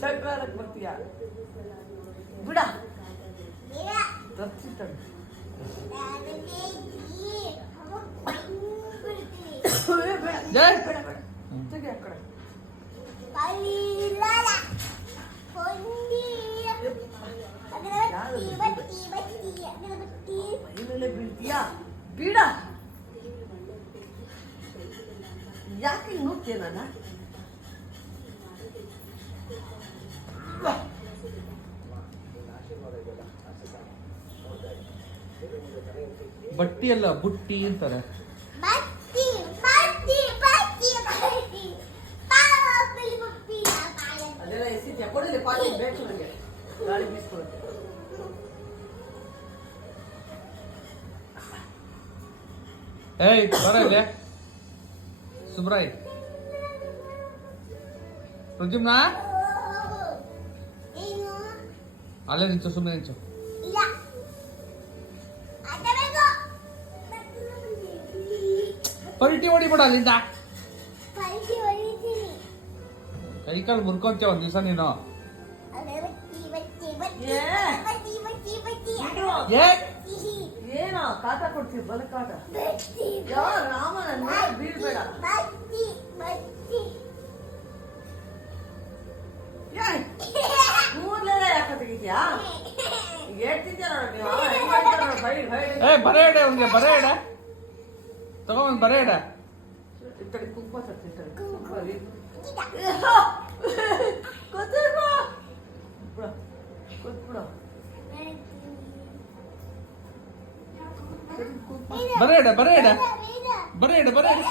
ಚಕ್ರಾರಕ್ಕೆ ಬರ್ತೀಯ ಬಿಡ ತಪ್ಪಿಸ್ತಾಳೆ ಬೇಡ ಬೇಡ ಬೇಡ ತೆಗಿ ಆ ಕಡೆ ಮೈಮೇಲೆ ಬೀಳ್ತೀಯಾ ಬೀಡ ಯಾಕೆ ನೋಡ್ತೀಯ ನಾನು ಬಟ್ಟಿ ಅಲ್ಲ ಬುಟ್ಟಿ ಅಂತಾರೆ ಅದೆಲ್ಲ ಎಸಿದ್ಯಾ ಕೊಡಲಿ ಪಾಟಿ ಬೇಕು ನನಗೆ ಗಾಳಿ ಬೀಸ್ಕೊಳಕ್ಕೆ ಏಯ್ ಬರಲ್ಲ ಸುಬ್ರಾಯ್ ಪ್ರದ್ಯುಮ್ನ ಅಲ್ಲೇ ನಿಂಚು ಸುಮ್ಮನೆ ನಿಂಚು ಪಲ್ಟಿ ಹೊಡಿಬೇಡ ಅಲ್ಲಿಂದ ಕೈ ಕಾಲು ಮುರ್ಕೊಂತೀಯ ಒಂದ್ ದಿವಸ ನೀನು ಏನೋ ಕಾಟ ಕೊಡ್ತೀವಿ ಬಲ ಕಾಟ ರಾಮ ನನ್ನ ಬೀಳ್ಬೇಡ ಕೂದಲೆಲ್ಲ ಯಾಕೆ ತೆಗಿದ್ಯಾ ಹೇಳ್ತಿದ್ಯಾ ಏ ಬರೇ ಇಡ ಅವ್ನಿಗೆ ಬರೇ ಇಡ ತಗೊಂಡ್ ಬರೇ ಇಡ ಇತ್ತಡಿ ಕುಂಕುಮ ತರ್ತೀನಿ ಕುಂಕುಮ ಬರೇ ಇಡ ಬರೇ ಇಡ ಬರೇ ಇಡ ಬರೇ ಇಡ